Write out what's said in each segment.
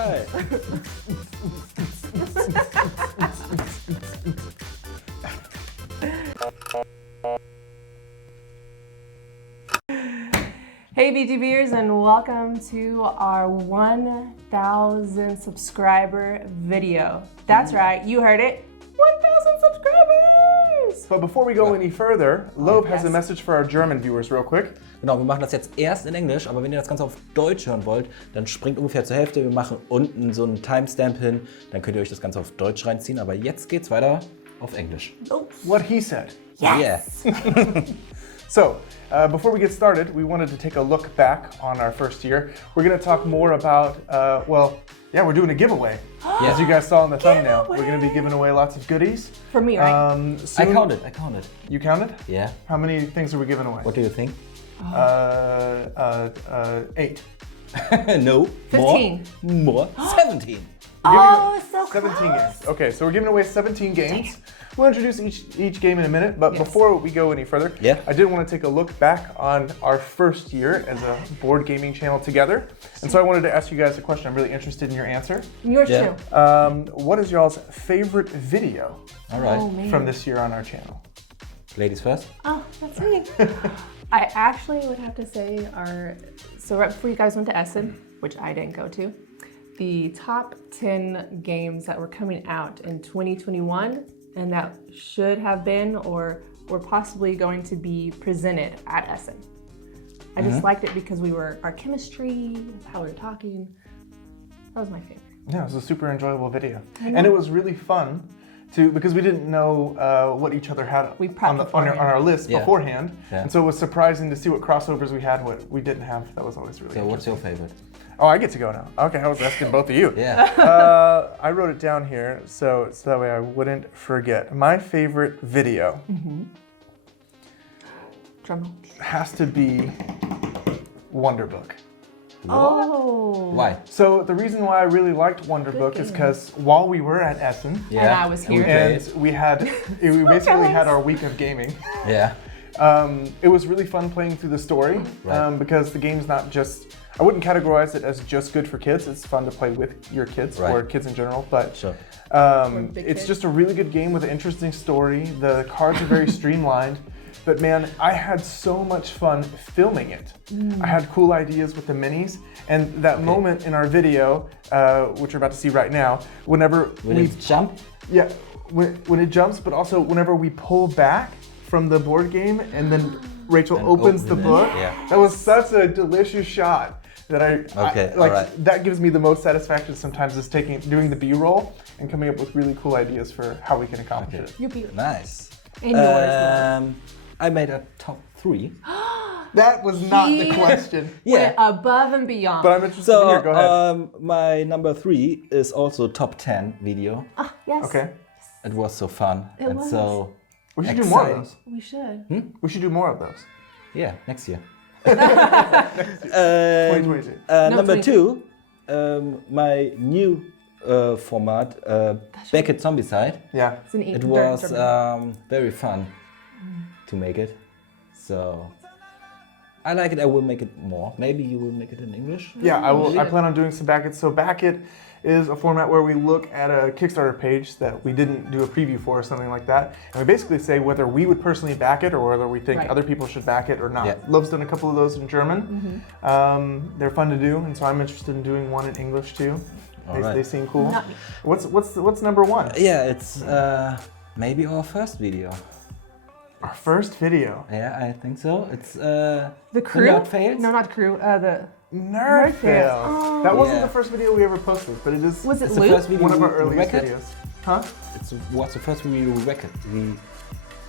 geil. Hey VTVers, and welcome to our 1,000 subscriber video. That's right, you heard it, 1,000 subscribers! But before we go any further, Loeb has a message for our German viewers real quick. Genau, wir machen das jetzt erst in Englisch, aber wenn ihr das Ganze auf Deutsch hören wollt, dann springt ungefähr zur Hälfte. Wir machen unten so einen Timestamp hin, dann könnt ihr euch das Ganze auf Deutsch reinziehen. Aber jetzt geht's weiter auf Englisch. What he said. Yes! Yeah. So, before we get started, we wanted to take a look back on our first year. We're going to talk more about, we're doing a giveaway. As you guys saw in the thumbnail, we're going to be giving away lots of goodies. For me, right? I counted. You counted? Yeah. How many things are we giving away? What do you think? 8. No. 15. More. 17. Oh, so 17 close. games. Okay, so we're giving away 17 games. We'll introduce each game in a minute, but before we go any further, I did want to take a look back on our first year as a board gaming channel together. And so I wanted to ask you guys a question. I'm really interested in your answer. Yours too. What is y'all's favorite video All right. from this year on our channel? Ladies first. Oh, that's me. I actually would have to say so right before you guys went to Essen, which I didn't go to, the top 10 games that were coming out in 2021 and that should have been or were possibly going to be presented at Essen. I just liked it because our chemistry, how we were talking, that was my favorite. Yeah, it was a super enjoyable video. And it was really fun because we didn't know what each other had on our list beforehand. Yeah. And so it was surprising to see what crossovers we had, what we didn't have. That was always really So what's your favorite? Oh, I get to go now. Okay, I was asking both of you. Yeah. I wrote it down here so that way I wouldn't forget. My favorite video has to be Wonderbook. Oh. Why? So the reason why I really liked Wonderbook is because while we were at Essen, and I was here, and we basically had our week of gaming. Yeah. It was really fun playing through the story because the game's not just. I wouldn't categorize it as just good for kids. It's fun to play with your kids or kids in general, but it's just a really good game with an interesting story. The cards are very streamlined, but man, I had so much fun filming it. I had cool ideas with the minis, and that moment in our video, which we're about to see right now, whenever we jump? Yeah, when it jumps, but also whenever we pull back from the board game and then Rachel opens the book. Yeah. That was such a delicious shot that that gives me the most satisfaction sometimes is doing the B-roll and coming up with really cool ideas for how we can accomplish it. Nice. And yours, I made a top 3. That was not the question. Went above and beyond. But I'm interested in here. Go ahead. My number 3 is also top 10 video. Ah, yes. Okay. It was so fun. It was. So we should do more of those. We should. We should do more of those. Yeah, next year. 2022. Number 2, my new format, Back at Zombicide. Yeah. It was very fun to make it. So I like it. I will make it more. Maybe you will make it in English? Yeah, I will. I plan on doing some Back It. So Back It is a format where we look at a Kickstarter page that we didn't do a preview for or something like that. And we basically say whether we would personally back it or whether we think other people should back it or not. Yeah. Love's done a couple of those in German. They're fun to do, and so I'm interested in doing one in English too. They seem cool. What's number 1? Yeah, it's maybe our first video. Our first video. Yeah, I think so. It's the crew? Nerd Fails? No, not crew. The Nerd Fails. Oh. That wasn't the first video we ever posted, but it is. Was it it's Luke? the first video one of our we earliest record? videos. Huh? What's the first video we record?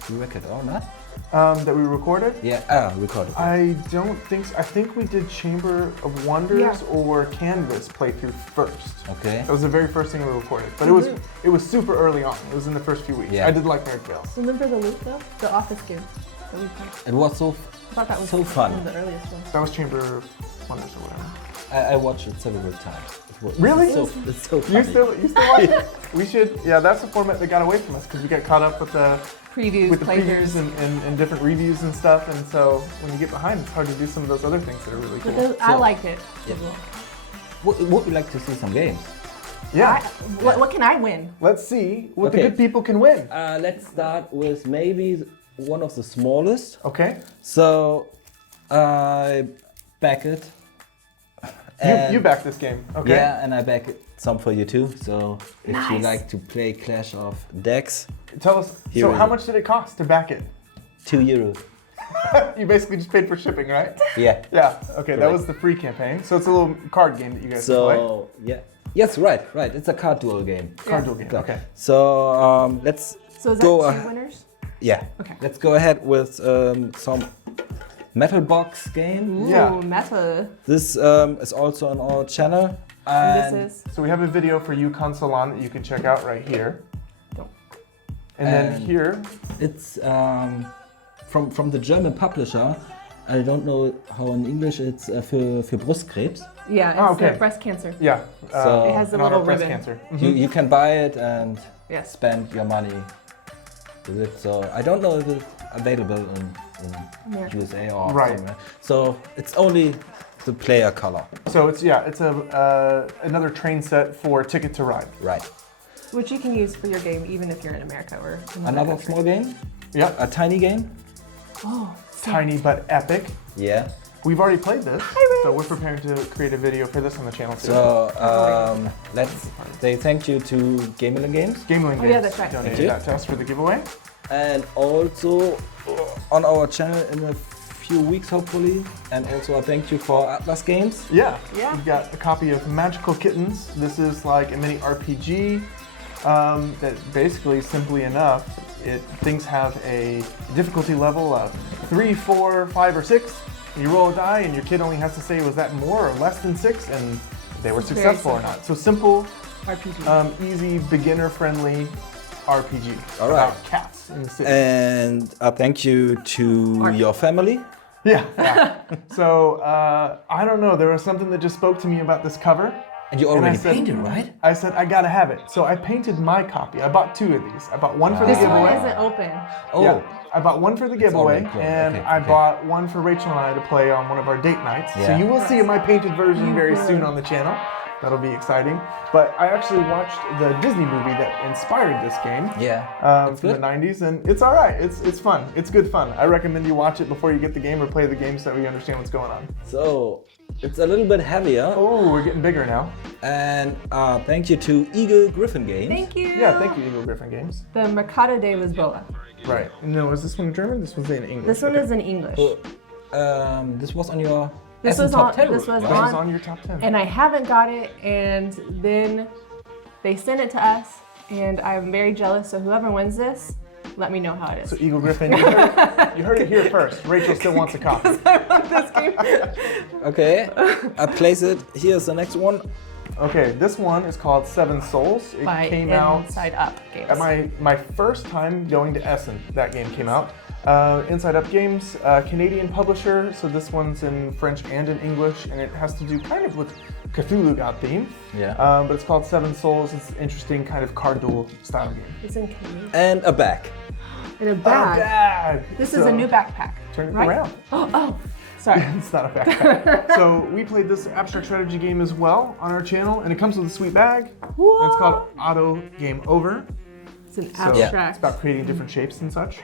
We record or not? That we recorded? Yeah, recorded. I don't think so. I think we did Chamber of Wonders or Canvas playthrough first. Okay. That was the very first thing we recorded. But it was super early on. It was in the first few weeks. Yeah. I did like Nerd Fails. Remember the Luke though? The office game that we played. It was so I thought that was so fun. One of the earliest ones. That was Chamber of Wonders or whatever. I watched it several times. Really? It's so funny. You still watch it? We should. Yeah, that's the format that got away from us because we got caught up with the previews and different reviews and stuff. And so when you get behind, it's hard to do some of those other things that are really cool. I liked it. Yeah. would you like to see some games? Yeah. What can I win? Let's see what the good people can win. Let's start with maybe one of the smallest. Okay. So, I back it. You back this game, okay? Yeah, and I back it some for you too. So, if you like to play Clash of Decks, tell us. So, how much did it cost to back it? €2. You basically just paid for shipping, right? Yeah. Yeah. Okay, that Correct. was the free campaign. So it's a little card game that you guys can play. So, yeah. Yes, right. It's a card duel game. Card duel game. Okay. So, let's So is go. that 2 winners? Yeah. Okay. Let's go ahead with some metal box game. Ooh, Yeah. meta. This is also on our channel. And this is. So we have a video for you, Consolan, that you can check out right here. And then here. It's from the German publisher. I don't know how in English it's für Brustkrebs. Yeah, it's breast cancer. Yeah. So it has a not little breast ribbon. cancer. You can buy it and Yes. spend your money with it. So I don't know if it's available in America. USA or Right. somewhere. So it's only the player color. So it's another train set for Ticket to Ride. Right. Which you can use for your game even if you're in America or Another small game? Yep. A tiny game? Oh, Tiny but epic. Yeah. We've already played this, Hi, so we're preparing to create a video for this on the channel too. So let's say thank you to Gewinner Games. Gameling Games yeah, that's right. donated Thank you. that to us for the giveaway. And also on our channel in a few weeks hopefully. And also a thank you for Atlas Games. Yeah. Yeah. We've got a copy of Magical Kittens. This is like a mini RPG that basically, simply enough, things have a difficulty level of 3, 4, 5, or 6. You roll a die and your kid only has to say, was that more or less than 6? And they were successful or not. So simple, RPG. easy, beginner-friendly RPG. All right. About cats in the city. And a thank you to your family. Yeah. So, I don't know. There was something that just spoke to me about this cover. And you already said, painted, right? I said, I gotta have it. So I painted my copy. I bought 2 of these. I bought one for the This giveaway. one isn't open. Oh. Yeah. I bought one for the giveaway, already closed. and Okay, I okay. bought one for Rachel and I to play on one of our date nights. So Yeah. you will see my painted version very soon on the channel. That'll be exciting. But I actually watched the Disney movie that inspired this game. Yeah. From the 90s, and it's all right. It's fun. It's good fun. I recommend you watch it before you get the game or play the game so you understand what's going on. So it's a little bit heavier. Oh, we're getting bigger now. And thank you to Eagle Griffin Games. Thank you. Yeah, thank you, Eagle Griffin Games. The Mercado de Lisboa. Right. No, is this one German? This one's in English. This one is in English. This was on your This Essen was top on. 10. This was This is on your top 10. and I haven't got it. And then they sent it to us, and I'm very jealous. So whoever wins this, let me know how it is. So Eagle Griffin, you heard it here first. Rachel still wants a copy. This game. Okay, I place it. Here's the next one. Okay, this one is called Seven Souls. It By came out Inside Up Games. at my first time going to Essen. That game came out. Inside Up Games, Canadian publisher. So this one's in French and in English, and it has to do kind of with Cthulhu God theme. Yeah. But it's called Seven Souls. It's an interesting kind of card duel style game. It's in Canadian. And a bag. In a bag. Bag. This is a new backpack. Turn it right? around. Oh, sorry. It's not a backpack. So we played this abstract strategy game as well on our channel, and it comes with a sweet bag. And it's called Auto Game Over. It's an So abstract. it's about creating different shapes and such.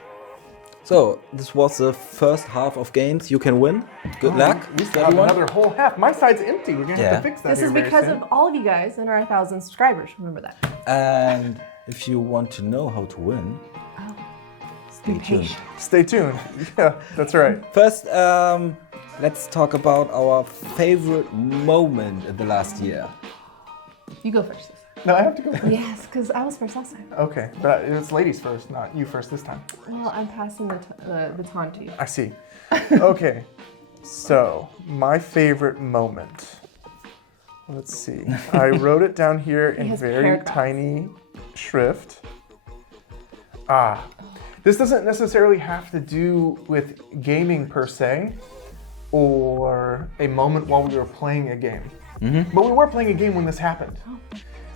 So this was the first half of games you can win. Good luck, We still have everyone. another whole half. My side's empty. We're gonna have to fix that. This here is very because soon. of all of you guys and our 1,000 subscribers. Remember that. And if you want to know how to win, stay tuned. Stay tuned. Yeah, that's right. First, let's talk about our favorite moment in the last year. You go first. No, I have to go. Yes, because I was first last time. Okay, but it's ladies first, not you first this time. Well, I'm passing the baton to you. I see. Okay, so my favorite moment. Let's see. I wrote it down here in has very paragraphs. tiny shrift. This doesn't necessarily have to do with gaming per se, or a moment while we were playing a game. But we were playing a game when this happened.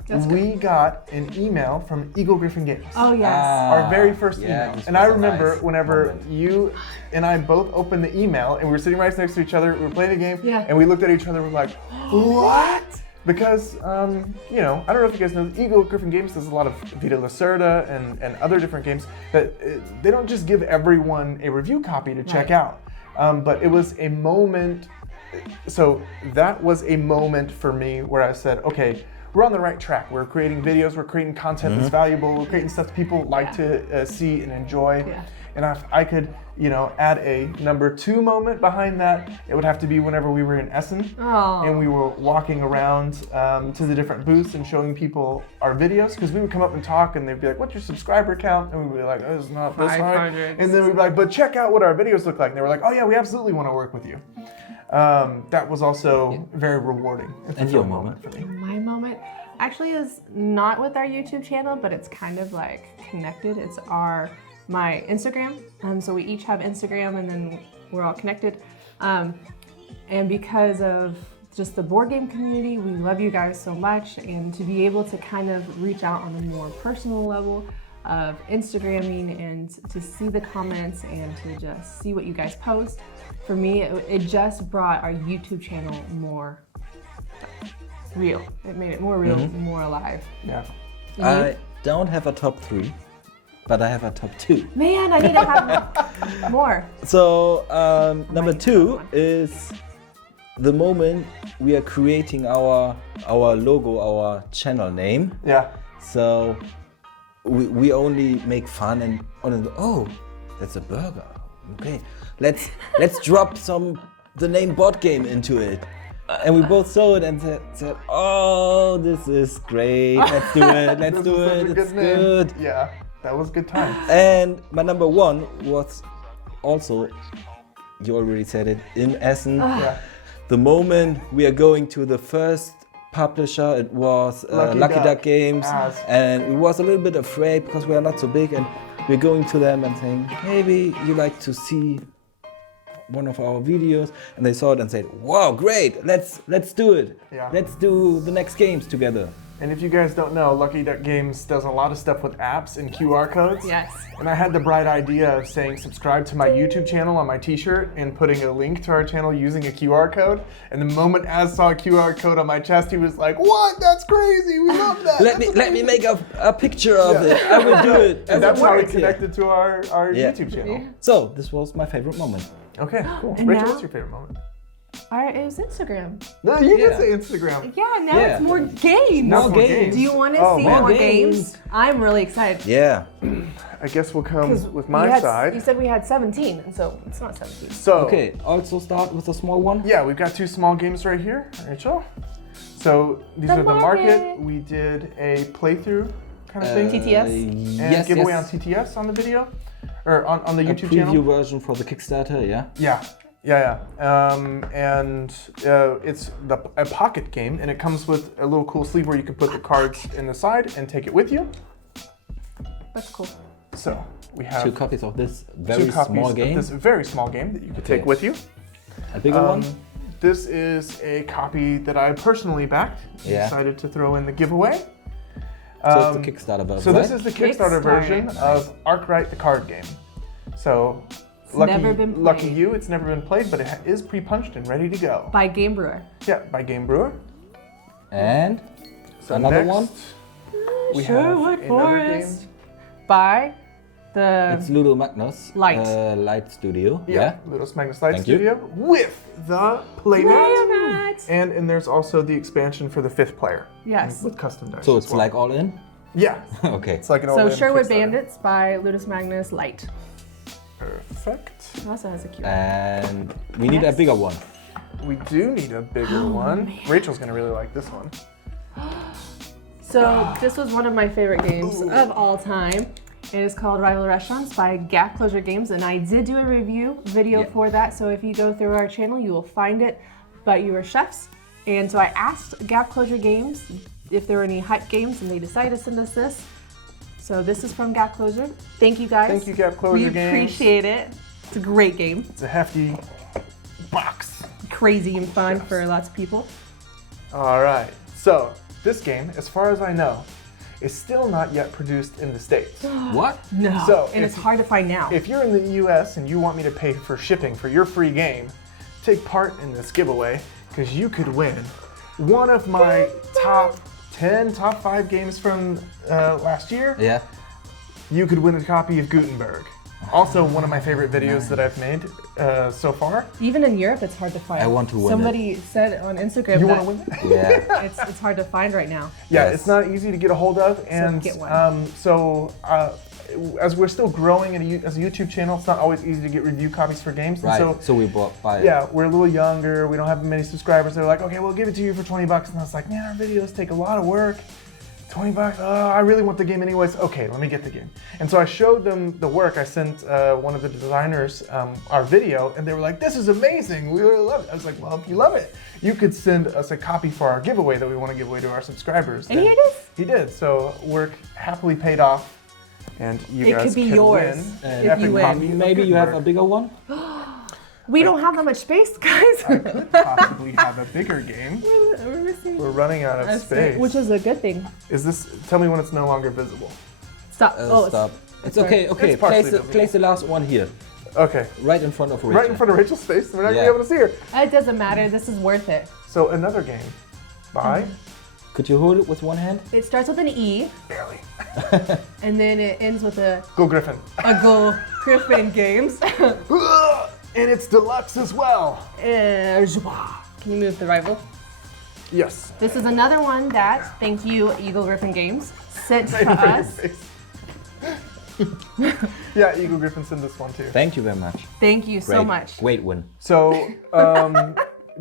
That's good. We got an email from Eagle Griffin Games. Oh, yes. Our very first yeah, email. this And I was a remember nice whenever moment. you and I both opened the email and we were sitting right next to each other, we were playing a game, Yeah. and we looked at each other, we're like, what? Because, you know, I don't know if you guys know, Eagle Griffin Games does a lot of Vita Lacerda and other different games that they don't just give everyone a review copy to check out. But it was a moment, so that was a moment for me where I said, okay, we're on the right track. We're creating videos, we're creating content that's valuable, we're creating stuff that people like to see and enjoy. Yeah. And if I could, you know, add a number 2 moment behind that, it would have to be whenever we were in Essen and we were walking around to the different booths and showing people our videos, because we would come up and talk and they'd be like, what's your subscriber count? And we'd be like, oh, it's not this high. And then we'd be like, but check out what our videos look like. And they were like, oh yeah, we absolutely want to work with you. That was also very rewarding. And your moment? For me. My moment actually is not with our YouTube channel, but it's kind of like connected. It's my Instagram. So we each have Instagram and then we're all connected. And because of just the board game community, we love you guys so much. And to be able to kind of reach out on a more personal level of Instagramming and to see the comments and to just see what you guys post, for me, it just brought our YouTube channel more real. It made it more real, more alive. Yeah. I don't have a top 3. But I have a top 2. Man, I need to have more. So number 2 is the moment we are creating our logo, our channel name. Yeah. So we only make fun and oh, that's a burger. Okay, let's drop the name board game into it. And we both saw it and said, oh, this is great. Let's do it. Let's do it. It's good. Yeah. That was good times. And my number 1 was also, you already said it, in Essen. The moment we are going to the first publisher, it was Lucky Duck Games. And we was a little bit afraid because we are not so big, and we're going to them and saying, maybe you like to see one of our videos. And they saw it and said, wow, great, let's do it. Yeah. Let's do the next games together. And if you guys don't know, Lucky Duck Games does a lot of stuff with apps and QR codes. Yes. And I had the bright idea of saying subscribe to my YouTube channel on my t-shirt and putting a link to our channel using a QR code. And the moment Az saw a QR code on my chest, he was like, what? That's crazy. We love that. Let me make a picture of it. I will do it. And that's how we connected to our YouTube channel. Yeah. So this was my favorite moment. Okay, cool. And Rachel, now? what's your favorite moment? It was Instagram. No, you can say Instagram. Yeah, now it's more games. More games. Do you want to see more games? I'm really excited. Yeah. I guess we'll come with my side. You said we had 17, and so it's not 17. So okay, also start with a small one. Yeah, we've got 2 small games right here, Rachel. So these are the market. We did a playthrough kind of thing. TTS? And giveaway on TTS on the video, or on the YouTube channel. A preview version for the Kickstarter, yeah? Yeah. And it's a pocket game, and it comes with a little cool sleeve where you can put the cards in the side and take it with you. That's cool. So we have 2 copies of this very small game. This very small game that you can take with you. A bigger one? This is a copy that I personally backed. Yeah. Decided to throw in the giveaway. So it's the Kickstarter version. So this is the Kickstarter version of Arkwright the card game. So lucky you, it's never been played, but it is pre-punched and ready to go. By Game Brewer. Yeah, by Game Brewer. And so another next, one. We have another Forest. By the it's Ludo Magnus Light Studio. Yeah, Ludo Magnus Light Studio with the playmat. And there's also the expansion for the 5th player. Yes. With custom dice. So it's like all in? Yeah. Okay. It's like an all-in. So Sherwood Bandits by Ludus Magnus Light. Perfect. It also has a QR. And we need a bigger one. We do need a bigger one. Man. Rachel's gonna really like this one. So this was one of my favorite games of all time. It is called Rival Restaurants by Gap Closure Games, and I did do a review video for that. So if you go through our channel, you will find it. But you were chefs, and so I asked Gap Closure Games if there were any hype games, and they decided to send us this. So this is from Gap Closure. Thank you guys. Thank you, Gap Closure Games. We appreciate it. It's a great game. It's a hefty box. Crazy and fun for lots of people. All right. So this game, as far as I know, is still not yet produced in the States. What? No. So and it's hard to find now. If you're in the US and you want me to pay for shipping for your free game, take part in this giveaway because you could win one of my top 10, top 5 games from last year. Yeah. You could win a copy of Gutenberg. Also, one of my favorite videos that I've made so far. Even in Europe, it's hard to find. I want to win Somebody said on Instagram You that want to win it? Yeah. it's hard to find right now. Yeah, Yes. it's not easy to get a hold of, and get one. As we're still growing as a YouTube channel, it's not always easy to get review copies for games. Right. And So we bought 5. yeah, we're a little younger. We don't have many subscribers. They're like, okay, we'll give it to you for $20, and I was like, man, our videos take a lot of work. $20. Oh, I really want the game anyways. Okay, let me get the game. And so I showed them the work. I sent one of the designers our video, and they were like, this is amazing. We really love it. I was like, well, if you love it, you could send us a copy for our giveaway that we want to give away to our subscribers. And here it is. He did. So work happily paid off, and you It guys could be could yours win if an epic you win. copy of Maybe you have a Gutenberg. bigger one? We don't have that much space, guys. I could possibly have a bigger game. We're missing We're running out of space. which is a good thing. Is this? Tell me when it's no longer visible. Stop. Stop. It's sorry. okay. Okay. It's partially Place visible. the last one here, Okay. right in front of Rachel. Right in front of Rachel's face. We're not Yeah. gonna be able to see her. It doesn't matter. This is worth it. So another game by Could you hold it with one hand? It starts with an E, barely. and then it ends with a Go Griffin. Go Griffin Games. And it's deluxe as well. Can you move the rival? Yes. This is another one that, thank you, Eagle Griffin Games, sent to Right in front of us. your face. Yeah, Eagle Griffin sent this one too. Thank you very much. Thank you so Great. much. Great win. So,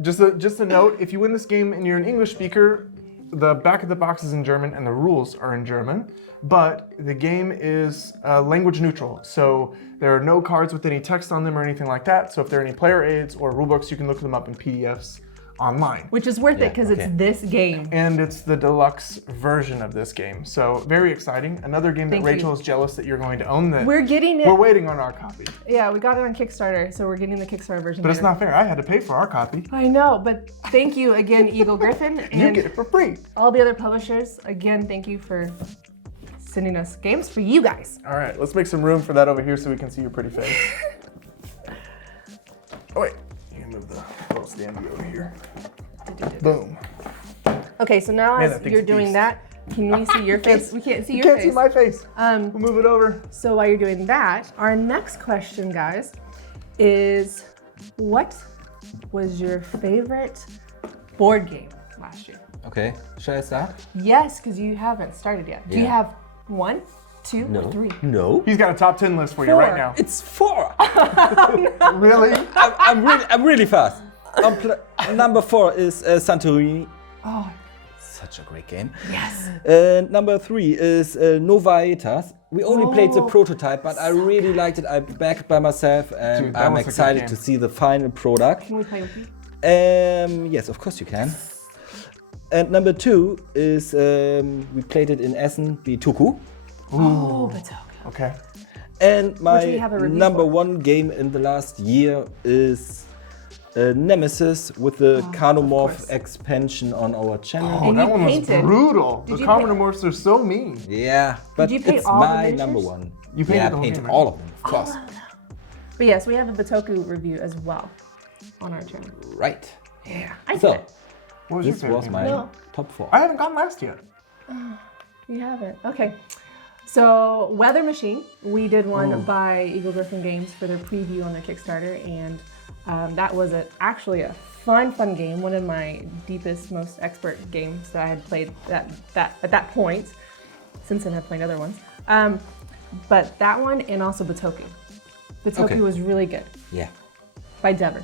just a note: if you win this game and you're an English speaker, the back of the box is in German and the rules are in German. But the game is language neutral, so there are no cards with any text on them or anything like that. So if there are any player aids or rulebooks, you can look them up in PDFs online. Which is worth it because okay. it's this game. And it's the deluxe version of this game. So very exciting. Another game that Thank you. Rachel is jealous that you're going to own. That We're getting it. we're waiting on our copy. Yeah, we got it on Kickstarter, so we're getting the Kickstarter version. But it's later. not fair. I had to pay for our copy. I know, but thank you again, Eagle Griffin, You and get it for free. all the other publishers. Again, thank you for sending us games for you guys. All right, let's make some room for that over here so we can see your pretty face. Oh wait, you can move the little standy over here. Boom. Okay, so now Man, that as thing's you're a doing beast. that, can we see your face? We can't see You your can't face. see my face. We'll move it over. So while you're doing that, our next question, guys, is what was your favorite board game last year? Okay. Shall I start? Yes, because you haven't started yet. Do you Yeah. have 1, 2, No. or 3? No. He's got a top 10 list for you 4. right now. It's 4. Really? I'm really fast. Number 4 is Santorini. Oh, Such a great game. yes. Number 3 is Novaitas. We only played the prototype, but I really liked it. I backed by myself, and Dude, that I'm was a good excited game. to see the final product. Can we play with you? Yes, of course you can. And number 2 is we played it in Essen, Tuku. Oh, but okay. Okay. And Which my we have a review number for. 1 game in the last year is Nemesis with the Carnomorph expansion on our channel. Oh, And that you one was painted. brutal. Did The you Carnomorphs are so mean. Yeah, but you paint it's all the my miniatures? number 1. You painted yeah, the whole I painted game, right? all of them, of course. But yes, we have a Batoku review as well on our channel. Right. Yeah. I did So, it. What was your this favorite was game? my No. top 4. I haven't gone last yet. You haven't. Okay. So, Weather Machine, we did one by Eagle Griffin Games for their preview on their Kickstarter, and that was actually a fun game. One of my deepest, most expert games that I had played at that point. Since then, I've played other ones. But that one, and also Batoku. Batoku Okay. was really good Yeah. by Dever.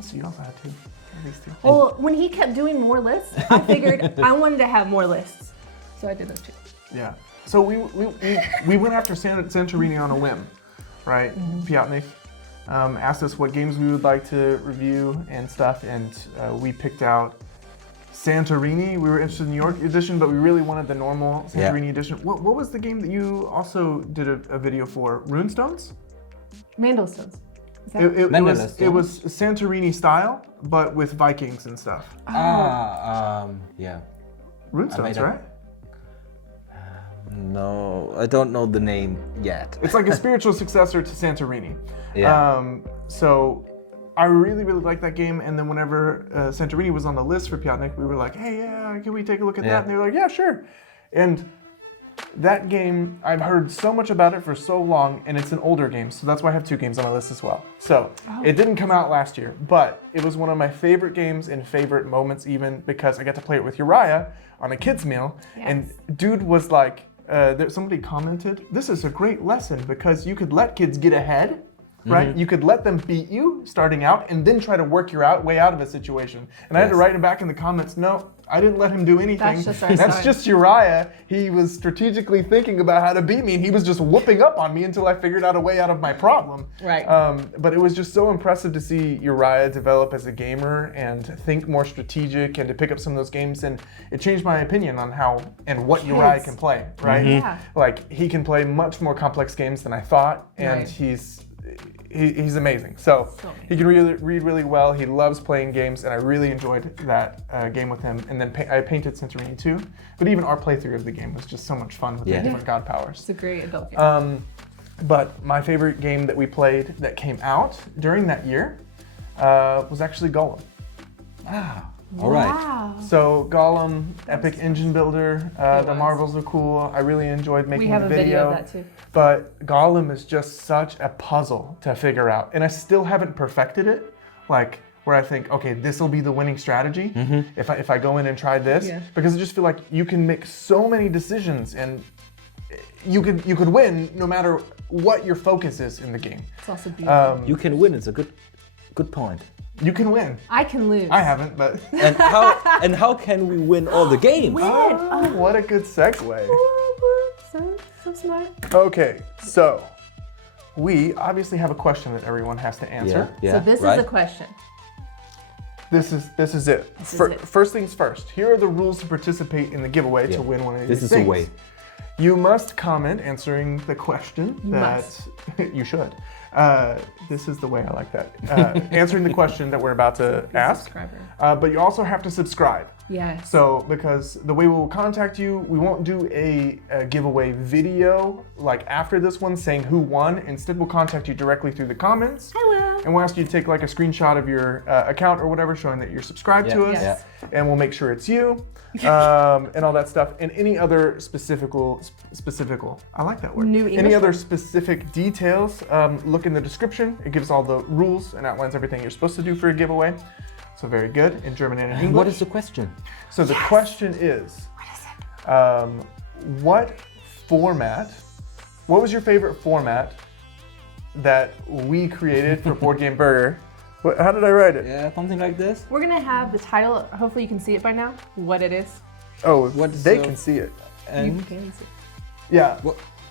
So you also had two. At least two. Well, when he kept doing more lists, I figured I wanted to have more lists, so I did those two. Yeah. So we went after Santorini on a whim, right? Piatnik asked us what games we would like to review and stuff, and we picked out Santorini. We were interested in the New York edition, but we really wanted the normal Santorini edition. What was the game that you also did a video for? Runestones? Mandalstones. Is that It was Santorini style, but with Vikings and stuff. Yeah. Runestones, right? No, I don't know the name yet. It's like a spiritual successor to Santorini. Yeah. So I really, really liked that game. And then whenever Santorini was on the list for Piatnik, we were like, hey, yeah, can we take a look at that? And they were like, yeah, sure. And that game, I've heard so much about it for so long, and it's an older game, so that's why I have 2 games on my list as well. So it didn't come out last year, but it was one of my favorite games and favorite moments even because I got to play it with Uriah on a kid's meal, and dude was like, somebody commented, this is a great lesson because you could let kids get ahead, right? You could let them beat you starting out and then try to work your way out of a situation. And I had to write him back in the comments, no, I didn't let him do anything. That's just Uriah. He was strategically thinking about how to beat me, and he was just whooping up on me until I figured out a way out of my problem. Right. But it was just so impressive to see Uriah develop as a gamer and think more strategic and to pick up some of those games. And it changed my opinion on how and what Uriah can play, right? Yeah. Like, he can play much more complex games than I thought, and he's amazing. So he can read really well. He loves playing games, and I really enjoyed that game with him. And then I painted Santorini too. But even our playthrough of the game was just so much fun with the different god powers. It's a great adult game. But my favorite game that we played that came out during that year was actually Gollum. All right. So Gollum, epic engine builder. The marvels are cool. I really enjoyed making the video. We have a video of that too. But Gollum is just such a puzzle to figure out. And I still haven't perfected it. Like, where I think, okay, this will be the winning strategy if I go in and try this. Because I just feel like you can make so many decisions and you could win no matter what your focus is in the game. It's also beautiful. You can win. It's a good point. You can win. I can lose. I haven't, but And how can we win all the games? oh, what a good segue. So smart. Okay, so we obviously have a question that everyone has to answer. So this is a question. This is it. First things first. Here are the rules to participate in the giveaway to win one of these things. This is the way. You must comment answering the question you should. This is the way I like that. Answering the question that we're about to ask. But you also have to subscribe. Yes. So, because the way we'll contact you, we won't do a giveaway video like after this one saying who won. Instead, we'll contact you directly through the comments. I will. And we'll ask you to take like a screenshot of your account or whatever showing that you're subscribed to us. Yes. And we'll make sure it's you and all that stuff. And any other specific, I like that word. Any other specific details, look in the description. It gives all the rules and outlines everything you're supposed to do for a giveaway. So very good in German and in English. What is the question? So the question is, what was your favorite format that we created for Board Game Burger? How did I write it? Yeah, something like this. We're gonna have the title, hopefully you can see it by now, what it is. Oh, they can see it. And You can see it. Yeah.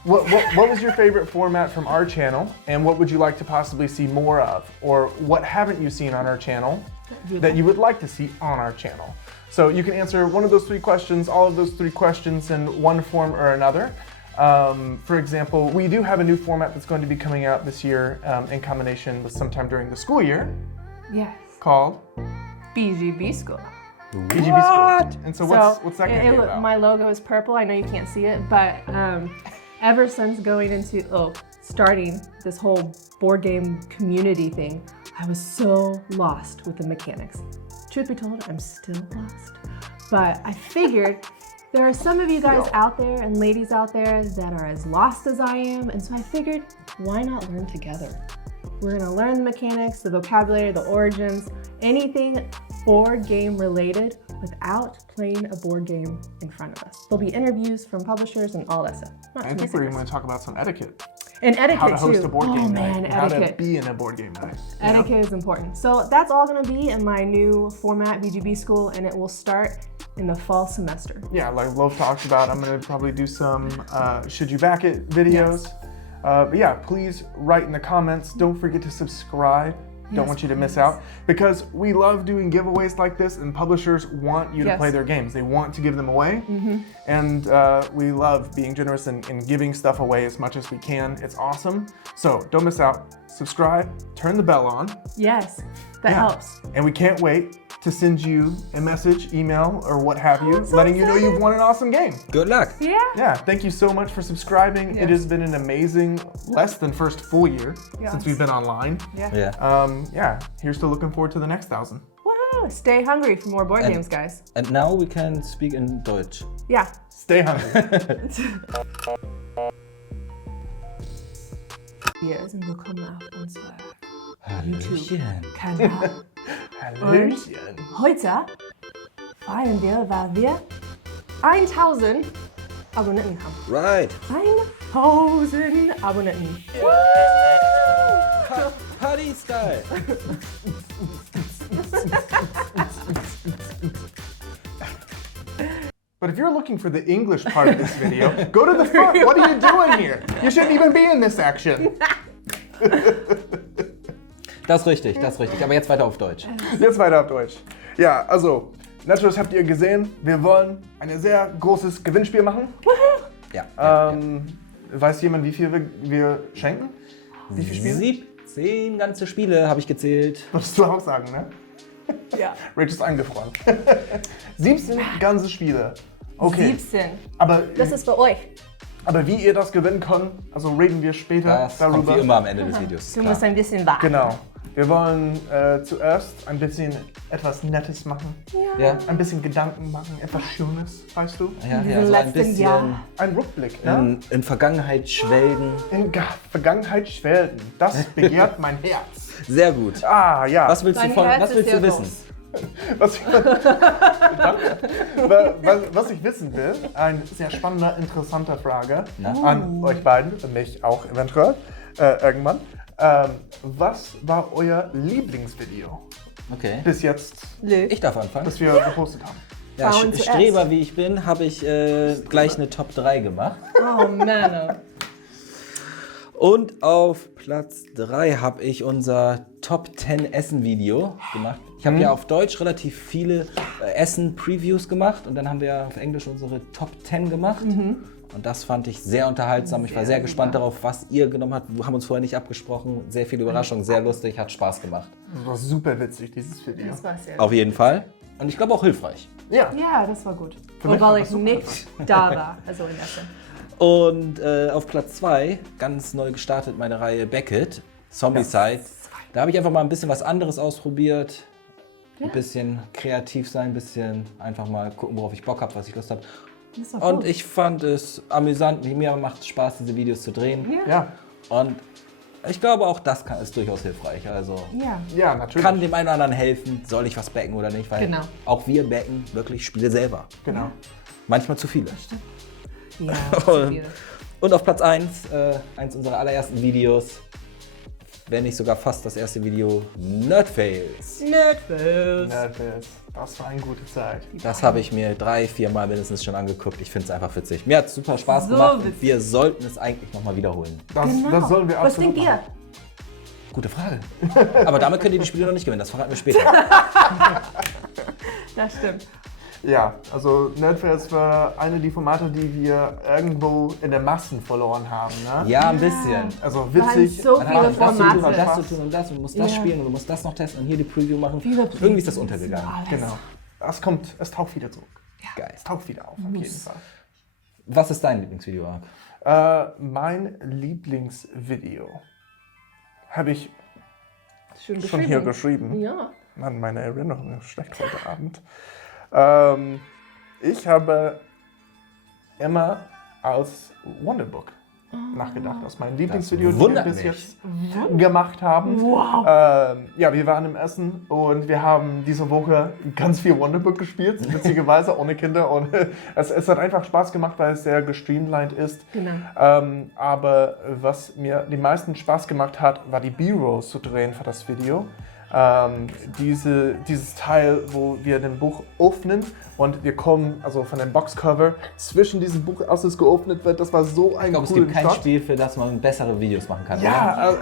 What was your favorite format from our channel, and what would you like to possibly see more of? Or what haven't you seen on our channel that you would like to see on our channel? So you can answer one of those 3 questions, all of those 3 questions in one form or another. For example, we do have a new format that's going to be coming out this year in combination with sometime during the school year. Yes. Called BGB School. BGB School. And so what's that going to be about? My logo is purple. I know you can't see it, but ever since starting this whole board game community thing, I was so lost with the mechanics. Truth be told, I'm still lost. But I figured there are some of you guys out there and ladies out there that are as lost as I am, and so I figured, why not learn together? We're gonna learn the mechanics, the vocabulary, the origins, anything board game related without playing a board game in front of us. There'll be interviews from publishers and all that stuff. I think we're even going to talk about some etiquette. And etiquette how to host too. a board game night. Etiquette. How to be in a board game night. Etiquette is important. So that's all going to be in my new format, BGB School, and it will start in the fall semester. Yeah, like Lo talked about, I'm going to probably do some Should You Back It videos. Yes. But yeah, please write in the comments. Don't forget to subscribe. Don't want you to miss out, because we love doing giveaways like this, and publishers want you to play their games. They want to give them away, and we love being generous and giving stuff away as much as we can. It's awesome. So don't miss out. Subscribe, turn the bell on. Yes, that helps. And we can't wait to send you a message, email, or what have you, letting you know you've won an awesome game. Good luck. Yeah, thank you so much for subscribing. Yeah. It has been an amazing, less than first full year since we've been online. Yeah. Here's to looking forward to the next 1,000. Woohoo! Stay hungry for more board games, guys. And now we can speak in Deutsch. Yeah. Stay hungry. Wir sind willkommen auf unserem Hallöchen. Kanal. Hallöchen. Heute feiern wir, weil wir 1000 Abonnenten haben. Right. 1000 Abonnenten. Party Style. But if you're looking for the English part of this video, go to the front. What are you doing here? You shouldn't even be in this section. Das ist richtig, das ist richtig. Aber jetzt weiter auf Deutsch. Jetzt weiter auf Deutsch. Ja, also, natürlich habt ihr gesehen, wir wollen ein sehr großes Gewinnspiel machen. Ja. Weiß jemand, wie viel wir schenken? Wie viele Spiele? 17 ganze Spiele habe ich gezählt. Würdest du auch sagen, ne? Ja. Rach ist eingefroren. 17 ganze Spiele. Okay. 17. Aber, Das ist für euch. aber wie ihr das gewinnen könnt, also reden wir später Das kommt darüber. wie immer am Ende des Videos. Du Klar. musst ein bisschen warten. Genau. Wir wollen zuerst ein bisschen etwas Nettes machen. Ja, Ein bisschen Gedanken machen, etwas Schönes, weißt du? ja, In ja, diesem so ein letzten bisschen Jahr. Ein Rückblick, ne? in Vergangenheit schwelgen. In Vergangenheit schwelgen. Das begehrt mein Herz. Sehr gut. Ah, ja. Was willst du, was willst du wissen? Was, was ich wissen will, eine sehr spannende, interessante Frage an euch beiden, mich auch eventuell, irgendwann. Was war euer Lieblingsvideo Okay. bis jetzt, Ich darf anfangen. das wir gepostet haben? Ja, Frauen zuerst. Streber wie ich bin, habe ich gleich eine Top 3 gemacht. Oh man. Und auf Platz 3 habe ich unser Top 10 Essen-Video gemacht. Ich habe ja auf Deutsch relativ viele Essen-Previews gemacht und dann haben wir auf Englisch unsere Top 10 gemacht. Und das fand ich sehr unterhaltsam. Ich war sehr gespannt darauf, was ihr genommen habt. Wir haben uns vorher nicht abgesprochen. Sehr viele Überraschungen, sehr lustig, hat Spaß gemacht. Das war super witzig, dieses Video. Das war sehr Auf jeden Fall. Und ich glaube auch hilfreich. Ja. Ja, das war gut. Für mich war Obwohl das ich super nicht da war, also in Essen. Und auf Platz 2, ganz neu gestartet, meine Reihe Beckett, Zombicide. Da habe ich einfach mal ein bisschen was anderes ausprobiert. Ein bisschen kreativ sein, ein bisschen einfach mal gucken, worauf ich Bock habe, was ich Lust habe. Das war Und gut. ich fand es amüsant. Mir macht es Spaß, diese Videos zu drehen. Ja. Und ich glaube, auch das ist durchaus hilfreich. Also Ja, natürlich. kann dem einen oder anderen helfen, soll ich was backen oder nicht. Weil Genau. auch wir backen wirklich Spiele selber. Genau. Manchmal zu viele. Ja, zu viel. Und auf Platz 1, eins unserer allerersten Videos, wenn nicht sogar fast das erste Video, Nerdfails. Nerdfails. Das war eine gute Zeit. Das habe ich mir 3-4 Mal mindestens schon angeguckt. Ich finde es einfach witzig. Mir hat es super Spaß So gemacht und witzig. wir sollten es eigentlich nochmal wiederholen. Das sollen wir Was absolut denkt ihr? machen. Gute Frage. Aber damit könnt ihr die Spiele noch nicht gewinnen, das verraten wir später. Das stimmt. Ja, also Nerdfest war eine der Formate, die wir irgendwo in der Massen verloren haben. Ne? Ja, ein bisschen. Also Wir haben witzig. so Man viele hat das zu tun und Formate. das zu tun und das und du musst das Ja. spielen und du musst das noch testen und hier die Preview machen. Viele Irgendwie ist das untergegangen. Alles. Genau. Es taucht wieder zurück. Geil. Es taucht wieder auf jeden Fall. Was ist dein Lieblingsvideo, Ark? Mein Lieblingsvideo habe ich Schön schon hier geschrieben. Ja. Mann, meine Erinnerung ist schlecht heute Abend. Ich habe immer aus Wonderbook nachgedacht, aus meinem Lieblingsvideo, das wir wundert bis mich. jetzt gemacht haben. Wow. Ja, wir waren im Essen und wir haben diese Woche ganz viel Wonderbook gespielt, witzigerweise ohne Kinder. Und es hat einfach Spaß gemacht, weil es sehr gestreamlined ist. Genau. Aber was mir den meisten Spaß gemacht hat, war die B-Rolls zu drehen für das Video. Dieses Teil, wo wir den Buch öffnen und wir kommen also von dem Boxcover zwischen diesem Buch, als es geöffnet wird, das war so ein Ich glaube, es cooler gibt kein Shot. Spiel, für das man bessere Videos machen kann. Oder? Ja,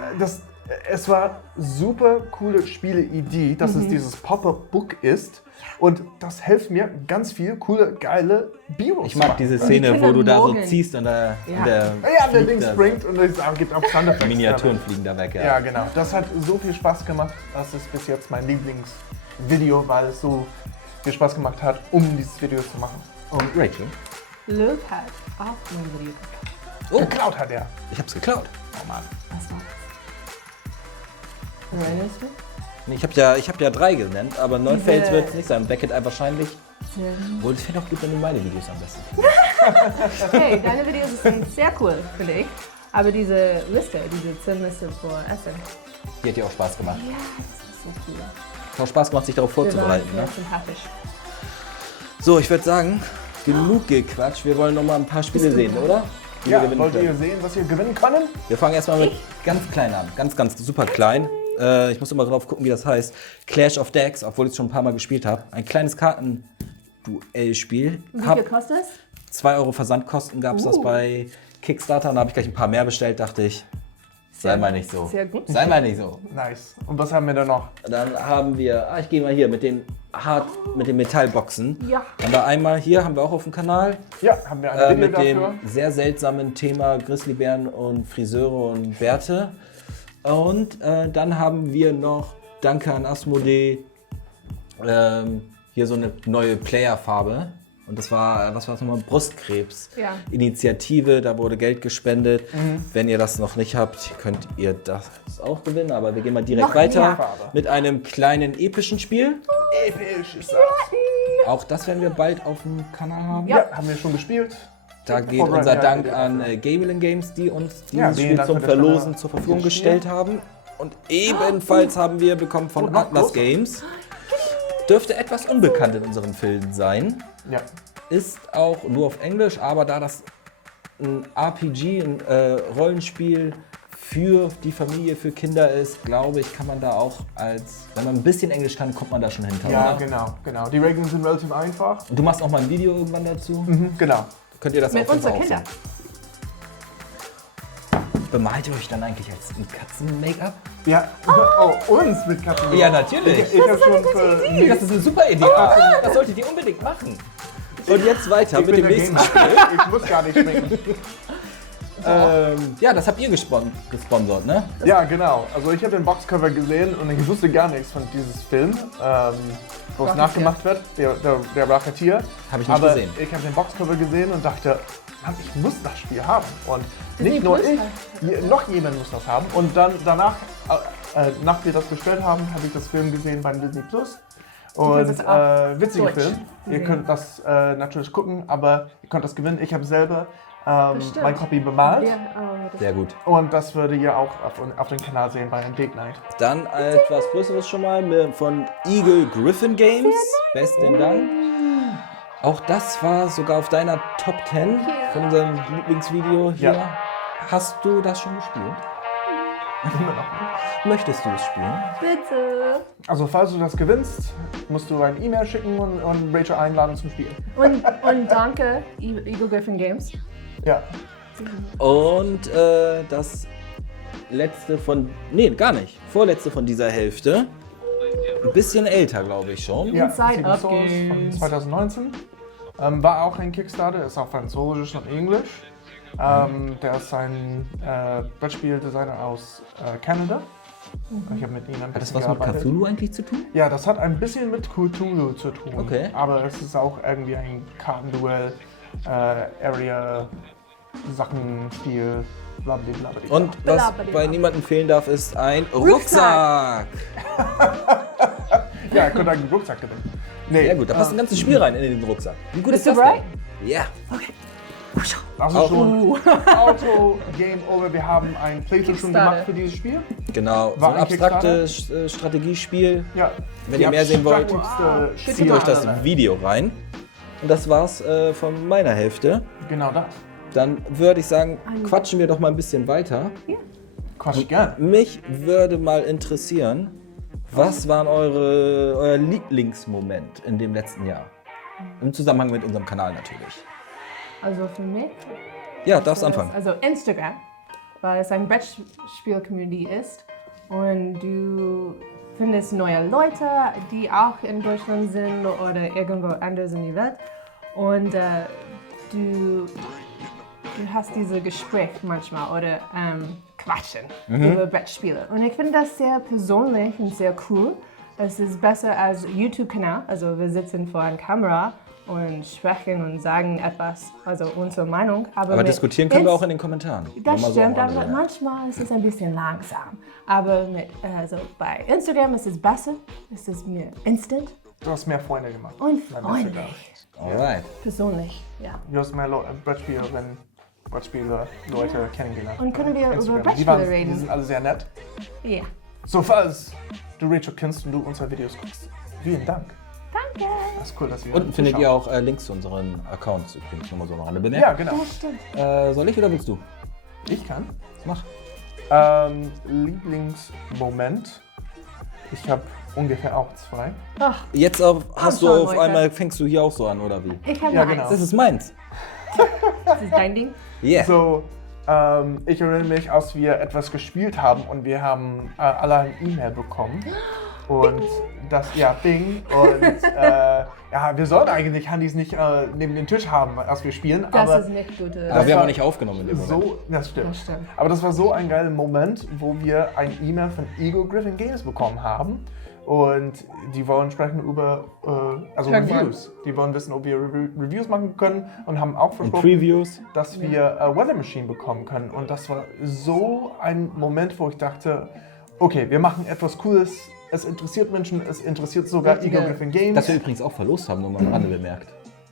es war super coole Spieleidee, dass es dieses Pop-Up-Book ist und das hilft mir ganz viel coole, geile B-Rolls Ich zu mag machen. diese Szene, wo du da so mogeln. ziehst und der der fliegt Ding da so. springt und es gibt auch Soundeffekte. Miniaturen fliegen da weg. Ja, genau. Das hat so viel Spaß gemacht. Das ist bis jetzt mein Lieblingsvideo Video, weil es so viel Spaß gemacht hat, um dieses Video zu machen. Und Rachel? Luke hat auch mein Video geklaut. Geklaut hat er. Ich hab's geklaut. Oh Mann. Was war das? Erinnerst du? Nee, ich hab ja 3 genannt, aber 9 Fails wird es nicht sein. Beckett wahrscheinlich. Obwohl, es wäre doch gut, wenn du meine Videos am besten findest. Okay, deine Videos sind sehr cool, finde ich. Aber diese Liste, diese 10 Liste für Essen. Die hat dir auch Spaß gemacht. Ja, das ist so cool. Hat auch Spaß gemacht, sich darauf vorzubereiten. Sehr Ne? sympathisch. So, ich würde sagen, genug gequatscht. Wir wollen noch mal ein paar Spiele sehen, oder? Die wir gewinnen wollt ihr können. sehen, was ihr gewinnen können? Wir fangen erstmal mit ganz klein an. Ganz super klein. Ich muss immer drauf gucken, wie das heißt. Clash of Decks, obwohl ich es schon ein paar Mal gespielt habe. Ein kleines Kartenduellspiel. Wie viel kostet es? 2 Euro Versandkosten gab es das bei Kickstarter. Und da habe ich gleich ein paar mehr bestellt, dachte ich. Sei mal nicht so. Sehr gut. Sei mal nicht so. Nice. Und was haben wir da noch? Dann haben wir, ich gehe mal hier mit den Metallboxen. Ja. Und da einmal hier haben wir auch auf dem Kanal. Ja, haben wir ein Video Mit dafür. dem sehr seltsamen Thema Grizzlybären und Friseure und Bärte. Und dann haben wir noch, danke an Asmodee, hier so eine neue Playerfarbe. Und das war, was war das nochmal? Brustkrebs-Initiative, da wurde Geld gespendet. Wenn ihr das noch nicht habt, könnt ihr das auch gewinnen. Aber wir gehen mal direkt Noch weiter mehr. mit einem kleinen epischen Spiel. Episch ist das. Auch das werden wir bald auf dem Kanal haben. Ja, haben wir schon gespielt. Da geht unser Dank an Gewinnspiel Games, die uns dieses Spiel zum Verlosen zur Verfügung gestellt haben. Und ebenfalls haben wir bekommen von Atlas Games. Dürfte etwas unbekannt in unseren Filmen sein. Ja. Ist auch nur auf Englisch, aber da das ein RPG, ein Rollenspiel für die Familie, für Kinder ist, glaube ich, kann man da auch wenn man ein bisschen Englisch kann, kommt man da schon hinter. Ja, oder? genau. Die Regeln sind relativ einfach. Und du machst auch mal ein Video irgendwann dazu? Genau. Könnt ihr das Mit auf jeden Fall unseren auch Kindern. sehen? Bemalt ihr euch dann eigentlich als ein Katzen-Make-up? Ja. Oh, uns mit Katzen. Ja, natürlich. Ich habe schon für Das ist eine super Idee. Das solltet ihr unbedingt machen. Und jetzt weiter mit dem nächsten Spiel. Ich muss gar nicht schminken. Ja, das habt ihr gesponsert, ne? Ja, genau. Also ich habe den Boxcover gesehen und ich wusste gar nichts von dieses Film, wo es nachgemacht wird, der Racketeer. Habe ich nicht Aber gesehen. ich habe den Boxcover gesehen und dachte, Mann, ich muss das Spiel haben. Und Disney nicht nur Plus ich, noch jemand muss das haben. Und dann danach, nachdem wir das bestellt haben, habe ich das Film gesehen bei Disney Plus. Und es auf witziger Deutsch Film. Ihr sehen. könnt das natürlich gucken, aber ihr könnt das gewinnen. Ich habe selber Bestimmt. mein Copy bemalt. Ja, das Sehr gut. Und das würdet ihr auch auf dem Kanal sehen bei Date Night. Dann etwas Größeres schon mal von Eagle Griffin Games. Besten Dank. Auch das war sogar auf deiner Top 10 von unserem Lieblingsvideo hier. Ja. Hast du das schon gespielt? Möchtest du es spielen? Bitte. Also falls du das gewinnst, musst du ein E-Mail schicken und Rachel einladen zum Spielen. Und danke, Eagle Griffin Games. Ja. Und das letzte vorletzte von dieser Hälfte. Ein bisschen älter, glaube ich schon. Ja, Inside Seven Up Souls von Games. 2019. War auch ein Kickstarter, ist auf Französisch und Englisch. Der ist ein Brettspieldesigner aus Kanada. Ich habe mit ihm ein Hat das bisschen was mit gearbeitet. Cthulhu eigentlich zu tun? Ja, das hat ein bisschen mit Cthulhu zu tun. Okay. Aber es ist auch irgendwie ein Kartenduell, Area, Sachenspiel, blablabla. Und was bei niemandem fehlen darf, ist ein Rucksack. Ja, ihr könnt einen Rucksack gewinnen. Nee, Sehr gut, da passt ein ganzes Spiel rein in den Rucksack. Wie gut Bist ist du das bereit? denn? Ja. also schon Auto, Game Over. Wir haben ein Playthrough schon Kickstarter. gemacht für dieses Spiel. Genau, so War ein ein abstraktes Strategiespiel. Ja. Wenn ihr mehr sehen wollt, abstraktivste zieht euch das Spiel. Video rein. Und das war's von meiner Hälfte. Genau das. Dann würde ich sagen, quatschen wir doch mal ein bisschen weiter. Quatsch gern. Mich würde mal interessieren, was war euer Lieblingsmoment in dem letzten Jahr? Im Zusammenhang mit unserem Kanal natürlich. Also für mich. Ja, darfst anfangen. Also Instagram, weil es ein Brettspiel-Community ist und du findest neue Leute, die auch in Deutschland sind oder irgendwo anders in der Welt und du hast diese Gespräche manchmal oder Quatschen über Brettspiele. Und ich finde das sehr persönlich und sehr cool, Es ist besser als YouTube-Kanal. Also wir sitzen vor einer Kamera und sprechen und sagen etwas, also unsere Meinung. Aber diskutieren können wir auch in den Kommentaren. Das stimmt, aber manchmal ist es ein bisschen langsam. Aber also bei Instagram ist es besser, es ist mir instant. Du hast mehr Freunde gemacht. Und freundlich. Alright. Persönlich, ja. Du hast mehr Brettspiele Leute kennengelernt. Und können wir Instagram. über Brettspiele reden? Die sind alle sehr nett. Ja. So, falls du Rachel kennst und du unsere Videos guckst, vielen Dank. Danke. Das ist cool, dass ihr Unten findet ihr auch Links zu unseren Accounts übrigens, nochmal so noch eine Bemerkung. Ja, genau. Das stimmt. Soll ich oder willst du? Ich kann. Mach. Lieblingsmoment. Ich habe ungefähr auch 2. Ach, Jetzt hast du auf einmal, fängst du hier auch so an, oder wie? ich habe Ja, nur genau. eins. Das ist meins. Das ist dein Ding? Yeah. So, ich erinnere mich, als wir etwas gespielt haben und wir haben alle eine E-Mail bekommen. Und das, Bing. Und wir sollen eigentlich Handys nicht neben dem Tisch haben, als wir spielen. Das ist nicht gut. Aber wir haben auch nicht aufgenommen in dem Moment. So, das stimmt. Das stimmt. Aber das war so ein geiler Moment, wo wir ein E-Mail von Ego Griffin Games bekommen haben. Und die wollen sprechen über Reviews. Die wollen wissen, ob wir Reviews machen können und haben auch versprochen, Previews, dass wir Weather Machine bekommen können. Und das war so ein Moment, wo ich dachte, okay, wir machen etwas Cooles. Es interessiert Menschen, es interessiert sogar Ego Griffin Games. das wir übrigens auch verlost haben, nur mal am Rande bemerkt.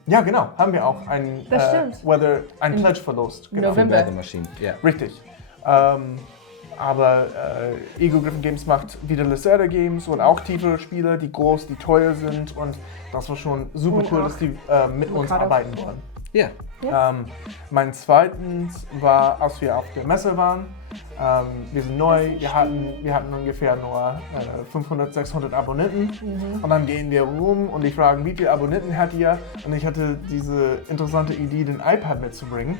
Ja, genau, haben wir auch ein Pledge verlost. Genau. November. Weather Machine, ja. Richtig. Aber Ego Griffin Games macht wieder Lesser Games und auch tiefere Spiele, die groß, die teuer sind. Und das war schon super Und cool, auch dass die mit uns Avocado. arbeiten wollen. Ja. Mein zweitens war, als wir auf der Messe waren. Wir sind neu, wir hatten ungefähr nur 500, 600 Abonnenten. Und dann gehen wir rum und ich frage, wie viele Abonnenten hat ihr? Und ich hatte diese interessante Idee, den iPad mitzubringen.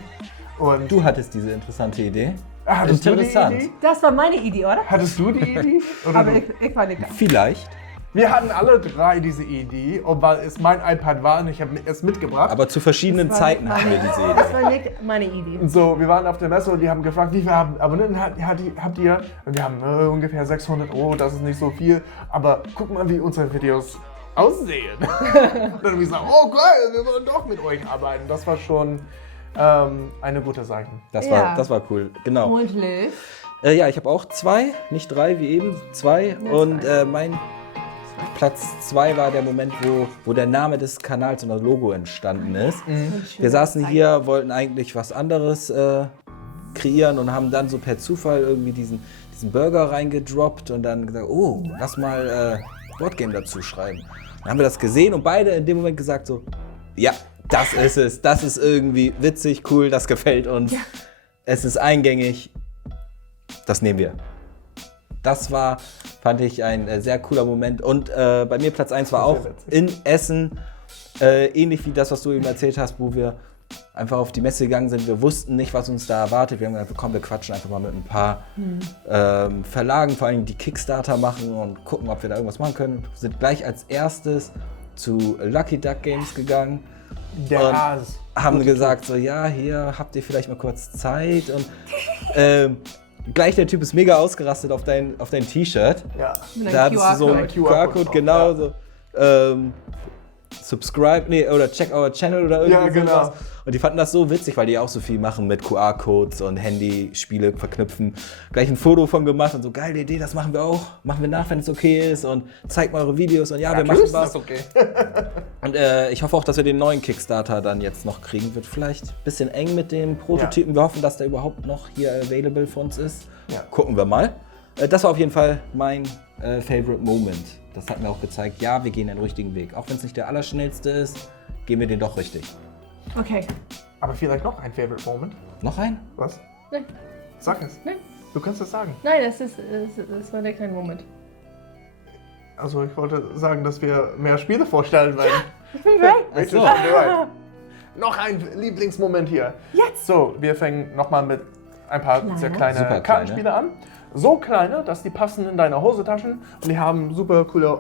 Und Du hattest diese interessante Idee. hattest du die Interessant. Idee? Das war meine Idee, oder? Hattest du die Idee? Oder Aber du? ich war nicht da. Vielleicht. Wir hatten alle 3 diese Idee, weil es mein iPad war und ich habe es mitgebracht. Aber zu verschiedenen Zeiten hatten wir diese Das Idee. war nicht meine Idee. Und so, wir waren auf der Messe und die haben gefragt, wie viele Abonnenten habt ihr? Und wir haben ungefähr 600. Oh, das ist nicht so viel. Aber guck mal, wie unsere Videos aussehen. Und dann haben wir gesagt, oh geil, wir wollen doch mit euch arbeiten. Das war schon eine gute Sache. Das Ja. war cool, genau. Und Liv? Ja, ich habe auch 2, nicht 3 wie eben, 2. Ja, Und 2. mein Platz 2 war der Moment, wo der Name des Kanals und das Logo entstanden ist. Wir saßen hier, wollten eigentlich was anderes kreieren und haben dann so per Zufall irgendwie diesen Burger reingedroppt und dann gesagt, oh, lass mal Boardgame dazu schreiben. Dann haben wir das gesehen und beide in dem Moment gesagt so, ja, das ist es, das ist irgendwie witzig, cool, das gefällt uns. Ja. Es ist eingängig, das nehmen wir. Das war, fand ich, ein sehr cooler Moment. Und bei mir Platz 1 war auch in Essen, ähnlich wie das, was du eben erzählt hast, wo wir einfach auf die Messe gegangen sind. Wir wussten nicht, was uns da erwartet. Wir haben gesagt, komm, wir quatschen einfach mal mit ein paar Verlagen, vor allem die Kickstarter machen und gucken, ob wir da irgendwas machen können. Wir sind gleich als erstes zu Lucky Duck Games gegangen. Und haben gesagt, so ja, hier habt ihr vielleicht mal kurz Zeit. Und gleich der Typ ist mega ausgerastet auf dein T-Shirt. Ja. Da hattest du so einen QR-Code, genau ja. so. Subscribe, oder check our channel oder irgendwie sowas. Und die fanden das so witzig, weil die auch so viel machen mit QR-Codes und Handyspiele verknüpfen. Gleich ein Foto von gemacht und so, geile Idee, das machen wir auch. Machen wir nach, wenn es okay ist und zeigt mal eure Videos und ja, wir machen was. Ist okay. Und ich hoffe auch, dass wir den neuen Kickstarter dann jetzt noch kriegen. Wird vielleicht ein bisschen eng mit dem Prototypen. Ja. Wir hoffen, dass der überhaupt noch hier available für uns ist. Ja. Gucken wir mal. Das war auf jeden Fall mein Favorite Moment. Das hat mir auch gezeigt, ja, wir gehen den richtigen Weg. Auch wenn es nicht der allerschnellste ist, gehen wir den doch richtig. Okay. Aber vielleicht noch ein Favorite Moment. Noch ein? Was? Nein. Sag es. Nein. Du kannst es sagen. Nein, das war nicht ein Moment. Also ich wollte sagen, dass wir mehr Spiele vorstellen werden. Ich bin bereit. Rachel, bereit. Noch ein Lieblingsmoment hier. Jetzt. So, wir fangen nochmal mit ein paar sehr kleine Super Kartenspiele an. So kleine, dass die passen in deine Hosentaschen und die haben super coole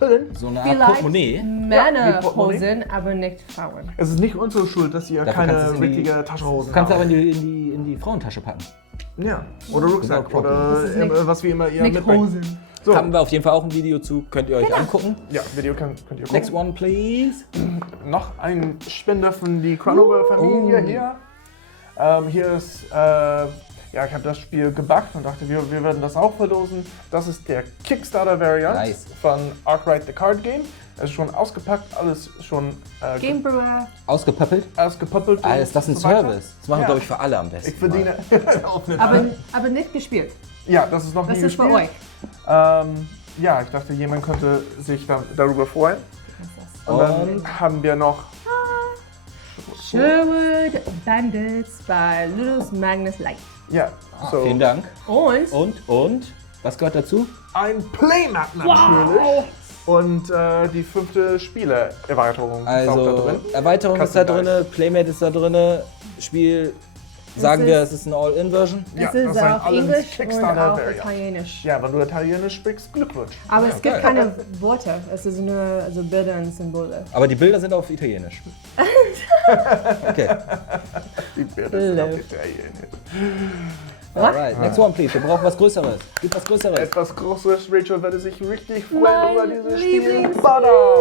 Hüllen. So eine Art Vielleicht Portemonnaie. Männerhosen, aber nicht Frauen. Es ist nicht unsere Schuld, dass ihr Dafür kannst du keine es in die- richtige Taschenhosen Du kannst habt. aber in die Frauentasche packen. Ja, oder Rucksack Genau, oder Das ist nicht- was wie immer ihr Nicht mitbringt. Hosen. So. Haben wir auf jeden Fall auch ein Video zu, könnt ihr euch angucken. Ja, Video könnt ihr gucken. Next one, please. Noch ein Spender von die Chronover-Familie hier. Hier ist, ich habe das Spiel gebackt und dachte, wir werden das auch verlosen. Das ist der Kickstarter-Variant von Arkwright the Card Game. Es ist schon ausgepackt, alles schon Game Brewer. Ausgepappelt? Ausgepappelt. Ist das ein Service? Das machen wir, glaube ich, für alle am besten. Ich verdiene auf eine Aber nicht gespielt. Ja, das ist noch Das nie ist für gespielt. euch. Ja, ich dachte, jemand könnte sich darüber freuen. Und dann haben wir noch Sherwood Bandits bei Ludus Magnus Light. ja, so Vielen Dank. Und? Was gehört dazu? ein Playmat natürlich. Und die 5. Spiele-Erweiterung ist auch da Also, drin. Erweiterung ist da Custom drin, Playmate ist da drin, Spiel, sagen wir, es ist eine All-In-Version. Ja, Es ist das ist ein auf alles Englisch und Kickstarter-Variant. auf Italienisch. Ja, wenn du Italienisch sprichst, Glückwunsch. Aber es gibt geil. keine Worte, es ist nur also Bilder und Symbole. Aber die Bilder sind auf Italienisch. Okay. Die Bilder sind auf Italienisch. Alright, next one please. Wir brauchen was Größeres. Gibt was Größeres. Etwas Größeres, Rachel würde sich richtig freuen Mein über dieses Spiel. Lieblingsspiel. Badau!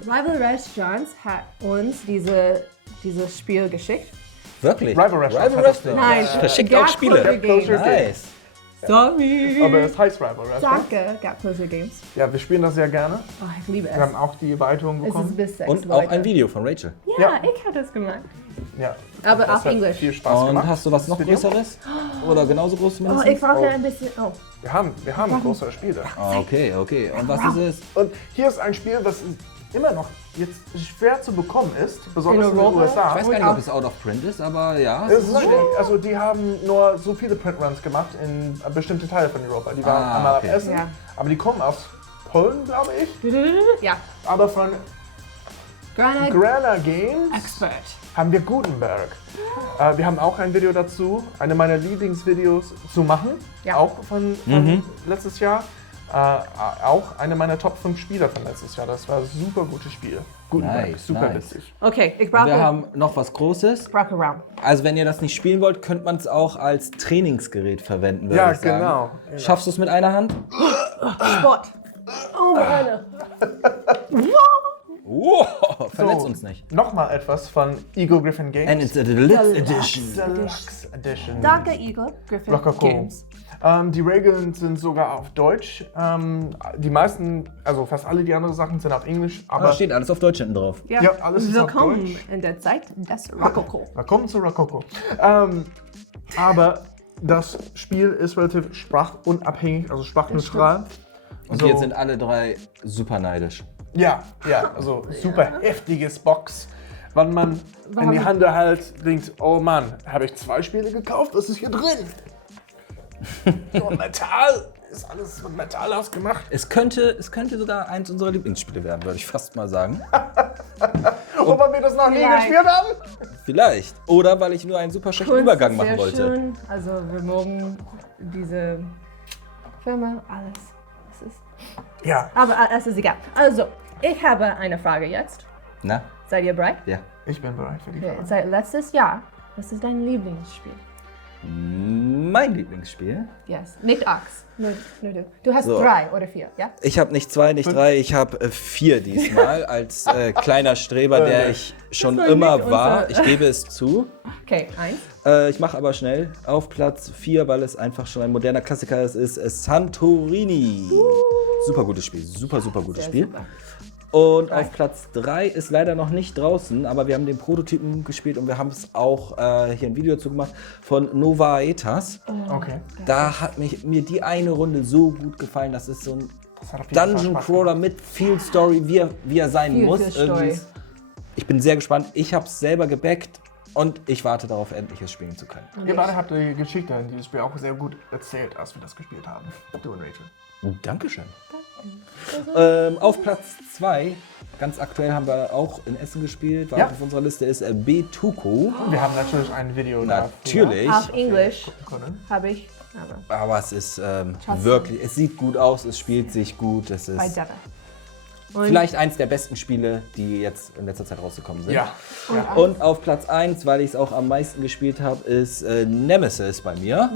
Rival Restaurants hat uns dieses Spiel geschickt. Wirklich? Rival Restaurants Rival hat das Restaurants. Nein, Verschickt Gap auch Spiele. Closer Games. Nice. Sorry. Aber es heißt Rival Restaurants. Danke, Gap Closer Games. Ja, wir spielen das sehr gerne. Oh, ich liebe Wir haben es. auch die Erweiterung Es ist bekommen. bis 6 Und auch ein Video von Rachel. Ja, Ja. ich habe das gemacht. Ja. Aber Das auf hat Englisch. viel Spaß Und gemacht. hast du was noch das Video. Größeres? Oder genauso groß Oh, zumindest? ich brauche ein bisschen. Oh. Wir haben größere Spiele. Okay. Und was ist es? Und hier ist ein Spiel, das immer noch jetzt schwer zu bekommen ist, besonders in den Europa? USA. Ich weiß gar nicht, ob es out of print ist, aber ja. Es ist also die haben nur so viele Printruns gemacht in bestimmte Teile von Europa. Die waren einmal okay. ab Essen, Ja. aber die kommen aus Polen, glaube ich. Ja. Aber von Granite Grana Games Expert. haben wir Gutenberg. Wir haben auch ein Video dazu, eine meiner Lieblingsvideos zu machen, Ja. auch von letztes Jahr. Auch eine meiner Top 5 Spieler von letztes Jahr. Das war ein super gutes Spiel. Gutenberg, Nice, super nice. witzig. Okay, ich Wir brauche haben noch was Großes. Round. Also wenn ihr das nicht spielen wollt, könnte man es auch als Trainingsgerät verwenden, würde Ja, ich sagen. genau. Schaffst du es mit einer Hand? Sport. Oh, meine. Wow, verletz uns nicht. Nochmal etwas von Eagle Griffin Games. And it's a Deluxe Edition. Deluxe Edition. Danke, Eagle Griffin Rococo. Games. Die Regeln sind sogar auf Deutsch. Die meisten, also fast alle die anderen Sachen sind auf Englisch. Aber Da steht alles auf Deutsch hinten drauf. Ja, Ja, alles ist auf Willkommen Deutsch. in der Zeit des Rococo. willkommen zu Rococo. Aber das Spiel ist relativ sprachunabhängig, also sprachneutral. Und So. jetzt sind alle drei super neidisch. Ja, also super heftiges Box. Wenn man in die Hand halt denkt, oh Mann, habe ich 2 Spiele gekauft, was ist hier drin? Und Metall, ist alles mit Metall ausgemacht. Es könnte sogar eins unserer Lieblingsspiele werden, würde ich fast mal sagen. Und weil wir das noch nie Vielleicht. gespielt haben? Vielleicht. Oder weil ich nur einen super schlechten Kunst Übergang ist machen sehr wollte. schön. Also wir mögen diese Filme, alles. Es ist, Ja. aber es ist egal. Also, ich habe eine Frage jetzt. Na? Seid ihr bereit? Ja. Ich bin bereit für die Okay. Frage. Seit letztes Jahr, was ist dein Lieblingsspiel? Mein Lieblingsspiel. Yes. Nicht Axt. Nur du. Du hast So. 3 oder 4, ja? Ich habe nicht 2, nicht 3, ich habe 4 diesmal als kleiner Streber, der ich schon war immer nicht war. unser- Ich gebe es zu. Okay, 1. Ich mache aber schnell. Auf Platz 4, weil es einfach schon ein moderner Klassiker ist, ist Santorini. Super gutes Spiel, super gutes Sehr Spiel. super. Und auf Platz 3 ist leider noch nicht draußen, aber wir haben den Prototypen gespielt und wir haben es auch hier ein Video dazu gemacht von Novaetas. Okay. Da hat mir die eine Runde so gut gefallen. Das ist so ein Das hat auf jeden Fall Dungeon Spaß Crawler mit viel Story, wie er sein Viel muss. Story. Irgendwie. Ich bin sehr gespannt. Ich habe es selber gebackt und ich warte darauf, endlich es spielen zu können. Ihr beide habt die Geschichte in dieses Spiel auch sehr gut erzählt, als wir das gespielt haben. Du und Rachel. Dankeschön. Auf Platz 2, ganz aktuell haben wir auch in Essen gespielt, war Ja. auch auf unserer Liste, ist Betuko. Wir haben natürlich ein Video Natürlich. Auf Englisch können. habe ich, aber Aber es ist wirklich, es sieht gut aus, es spielt sich gut, es bei ist Dada. Und vielleicht eins der besten Spiele, die jetzt in letzter Zeit rausgekommen sind. Ja. Und auf Platz 1, weil ich es auch am meisten gespielt habe, ist Nemesis bei mir.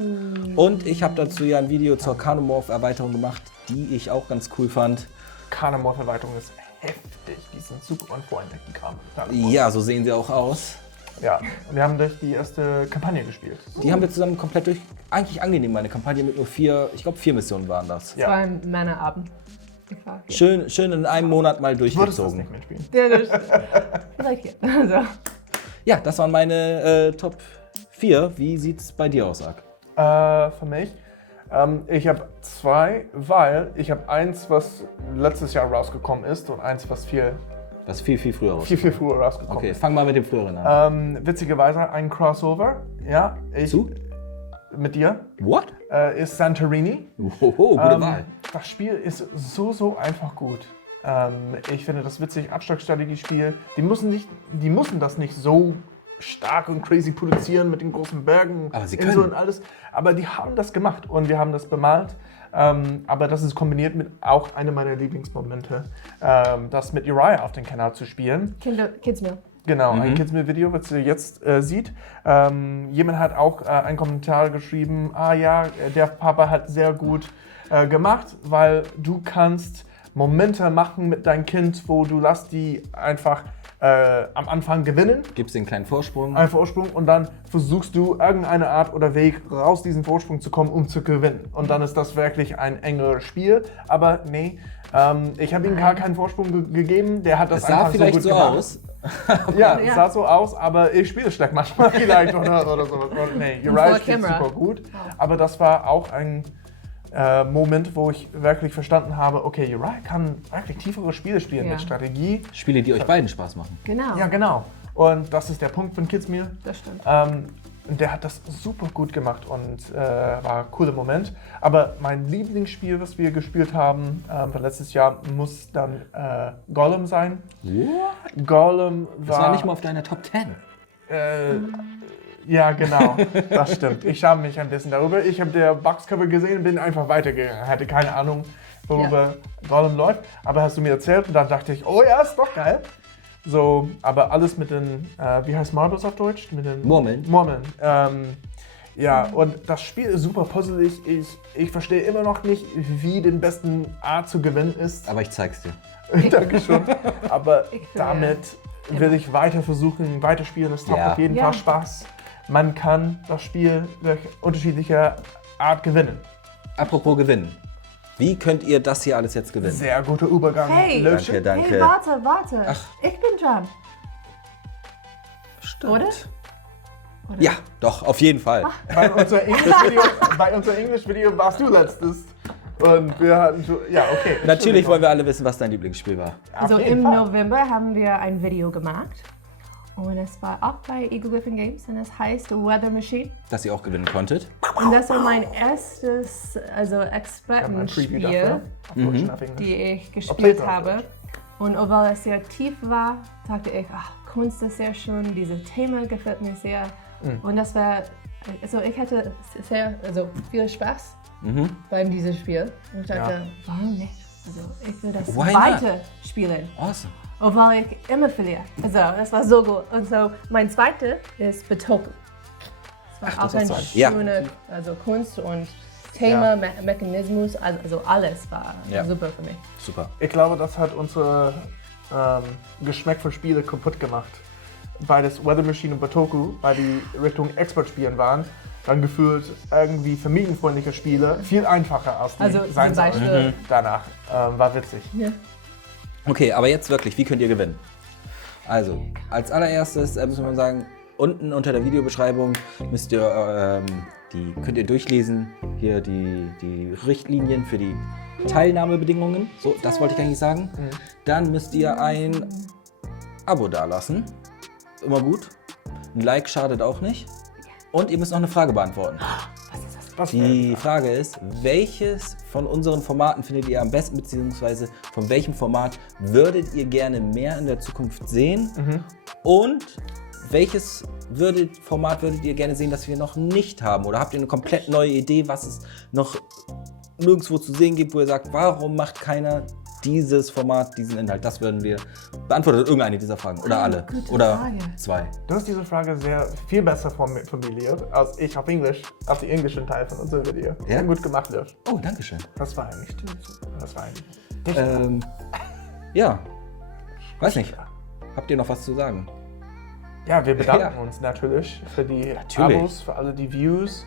Und ich habe dazu ja ein Video zur Carnomorph-Erweiterung gemacht, die ich auch ganz cool fand. Kanemon-Verwaltung ist heftig. Die sind super unfreundlich, die Kanemon. Ja, so sehen sie auch aus. Ja, wir haben durch die erste Kampagne gespielt. Die haben wir zusammen komplett durch. Eigentlich angenehm, meine Kampagne mit nur 4 Missionen waren das. Das war ein Männerabend. Schön in einem Monat mal durchgezogen. Nicht mehr spielen. Ja, vielleicht hier. Also. Ja, das waren meine Top 4. Wie sieht's bei dir aus, Ak? Für mich? Ich habe 2, weil ich habe eins, was letztes Jahr rausgekommen ist und eins, was viel früher rausgekommen. Viel früher rausgekommen Okay, ist. fang mal mit dem früheren an. Witzigerweise ein Crossover, ja. Mit dir. What? Ist Santorini. Gute Wahl. Das Spiel ist so einfach gut. Ich finde das witzig, Abstraktsstrategiespiel. Die müssen das nicht so stark und crazy produzieren mit den großen Bergen, aber sie Inseln und alles. Aber die haben das gemacht und wir haben das bemalt. Aber das ist kombiniert mit auch einer meiner Lieblingsmomente, das mit Uriah auf den Kanal zu spielen. Kidsmeal. Genau, ein Kidsmeal-Video, was ihr jetzt sieht. Jemand hat auch einen Kommentar geschrieben, der Papa hat sehr gut gemacht, weil du kannst Momente machen mit deinem Kind, wo du lässt die einfach am Anfang gewinnen. Gibst den kleinen Vorsprung. Einen Vorsprung und dann versuchst du irgendeine Art oder Weg raus diesen Vorsprung zu kommen, um zu gewinnen. Und dann ist das wirklich ein engeres Spiel. Aber nee, ich habe ihm gar keinen Vorsprung gegeben. Der hat das sah einfach vielleicht so gut so gemacht. aus. Ja, es sah so aus, aber ich spiele schlecht manchmal vielleicht oder sowas. Und nee, Uriah spielt super gut. Aber das war auch ein Moment, wo ich wirklich verstanden habe, okay, Uriah kann wirklich tiefere Spiele spielen mit Strategie. Spiele, die euch beiden Spaß machen. Genau. Ja, genau. Und das ist der Punkt von Kidsmeal. Das stimmt. Und der hat das super gut gemacht und war ein cooler Moment. Aber mein Lieblingsspiel, was wir gespielt haben von letztes Jahr, muss dann Gollum sein. What? Gollum war... Das war nicht mal auf deiner Top 10. Ja, genau, das stimmt. Ich schäme mich ein bisschen darüber. Ich habe der Boxcover gesehen und bin einfach weitergegangen. Hatte keine Ahnung, worüber Gollum läuft. Aber hast du mir erzählt und dann dachte ich, oh ja, ist doch geil. So, aber alles mit den, wie heißt Marbles auf Deutsch? Mit den Murmeln. Ja, und das Spiel ist super puzzelig. Ich verstehe immer noch nicht, wie den besten Art zu gewinnen ist. Aber ich zeig's dir. Dankeschön. Aber damit will ich weiter versuchen, weiterspielen. Es macht auf jeden Fall Spaß. Man kann das Spiel durch unterschiedliche Art gewinnen. Apropos gewinnen. Wie könnt ihr das hier alles jetzt gewinnen? Sehr guter Übergang. Hey, Danke. Hey, warte. Ach. Ich bin dran. Stimmt. Oder? Ja, doch, auf jeden Fall. Bei unser Englisch-Video warst du letztes. Und wir hatten schon, ja, okay. Natürlich wollen wir alle wissen, was dein Lieblingsspiel war. Also im November haben wir ein Video gemacht. Und es war auch bei Eagle Games und es heißt Weather Machine. Dass ihr auch gewinnen konntet. Und das war mein erstes Expertenspiel, die ich gespielt habe. Und obwohl es sehr tief war, dachte ich, Kunst ist sehr schön, dieses Thema gefällt mir sehr. Und das war, also ich hatte viel Spaß bei diesem Spiel. Und ich dachte, warum nicht? Also ich will das weiter spielen. Awesome. Obwohl ich immer verliere. Also das war so gut. Und so mein zweiter ist Beiträge. Das war auch ein schöner Kunst und Thema, Mechanismus, also alles war super für mich. Super. Ich glaube, das hat unser Geschmack für Spiele kaputt gemacht. Weil das Weather Machine und Batoku, weil die Richtung Expert-Spielen waren, dann gefühlt irgendwie familienfreundliche Spiele, viel einfacher als die sein sollen. Danach war witzig. Ja. Okay, aber jetzt wirklich, wie könnt ihr gewinnen? Also, als allererstes müssen wir sagen, unten unter der Videobeschreibung könnt ihr durchlesen, hier die Richtlinien für die Teilnahmebedingungen. So, das wollte ich eigentlich sagen. Dann müsst ihr ein Abo dalassen. Immer gut. Ein Like schadet auch nicht. Und ihr müsst noch eine Frage beantworten. Was Die Frage ist, welches von unseren Formaten findet ihr am besten, beziehungsweise von welchem Format würdet ihr gerne mehr in der Zukunft sehen? Und welches Format würdet ihr gerne sehen, das wir noch nicht haben? Oder habt ihr eine komplett neue Idee, was es noch nirgendwo zu sehen gibt, wo ihr sagt, warum macht keiner dieses Format, diesen Inhalt? Das würden wir beantworten. Irgendeine dieser Fragen. Oder alle. Oder Frage. 2. Du hast diese Frage viel besser formuliert, als ich auf Englisch, auf den englischen Teil von unserem Video. Ja? Sehr gut gemacht, Dirk. Oh, danke schön. Das war eigentlich. Ja. Weiß nicht. Habt ihr noch was zu sagen? Ja, wir bedanken uns natürlich für die Abos, für alle die Views.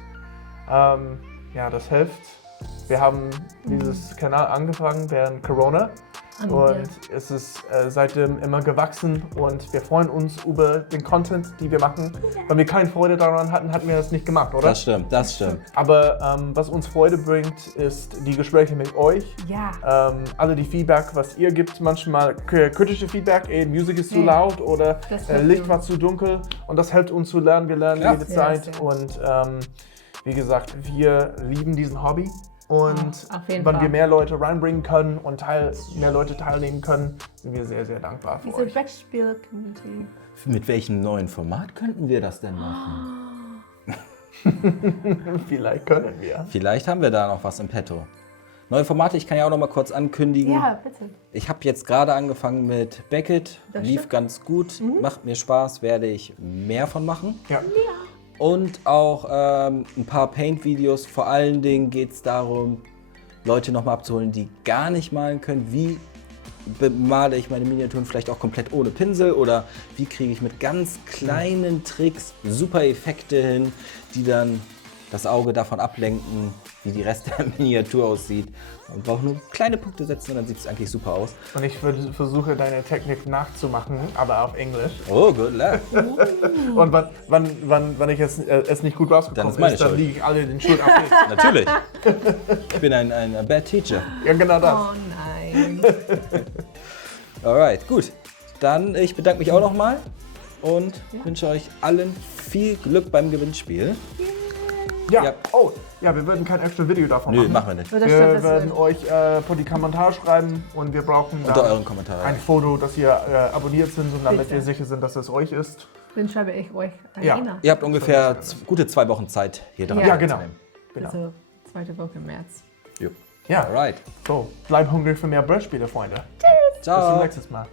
Ja, das hilft. Wir haben dieses Kanal angefangen während Corona und es ist seitdem immer gewachsen und wir freuen uns über den Content, den wir machen. Wenn wir keine Freude daran hatten, hätten wir das nicht gemacht, oder? Das stimmt. Aber was uns Freude bringt, ist die Gespräche mit euch. Ja. Alle die Feedback, was ihr gibt, manchmal kritische Feedback, Musik ist zu laut oder Licht war zu dunkel und das hilft uns zu lernen. Wir lernen jede Zeit und wie gesagt, wir lieben diesen Hobby. Und wenn wir mehr Leute reinbringen können und mehr Leute teilnehmen können, sind wir sehr, sehr dankbar für euch. Brettspiel-Community. Mit welchem neuen Format könnten wir das denn machen? Vielleicht können wir. Vielleicht haben wir da noch was im Petto. Neue Formate, ich kann ja auch noch mal kurz ankündigen. Ja, bitte. Ich habe jetzt gerade angefangen mit Beckett. Lief ganz gut, macht mir Spaß, werde ich mehr von machen. Ja. Und auch ein paar Paint-Videos. Vor allen Dingen geht es darum, Leute nochmal abzuholen, die gar nicht malen können. Wie bemale ich meine Miniaturen vielleicht auch komplett ohne Pinsel? Oder wie kriege ich mit ganz kleinen Tricks super Effekte hin, die dann das Auge davon ablenken, wie die Rest der Miniatur aussieht. Man braucht nur kleine Punkte setzen und dann sieht es eigentlich super aus. Und ich versuche deine Technik nachzumachen, aber auf Englisch. Oh, good luck. Und wenn ich es nicht gut rausgekommen dann ist, dann liege ich alle den Schuld auf dich. Natürlich. Ich bin ein Bad Teacher. Ja, genau das. Oh nein. Alright, gut. Dann ich bedanke mich auch nochmal und wünsche euch allen viel Glück beim Gewinnspiel. Ja. Ja. Oh, ja, wir würden kein extra Video davon machen. Nö, machen wir nicht. Wir werden euch vor die Kommentare schreiben und wir brauchen Unter euren Kommentaren. ein Foto, dass ihr abonniert sind und damit wir sicher sind, dass es euch ist. Dann schreibe ich euch eine Ja. E-Mail. Ihr habt ungefähr gute 2 Wochen Zeit, hier dran Ja, genau. Also 2. Woche im März. Jo. Ja, Alright. so, bleib hungrig für mehr Brettspiele, Freunde. Ciao. Bis zum nächsten Mal.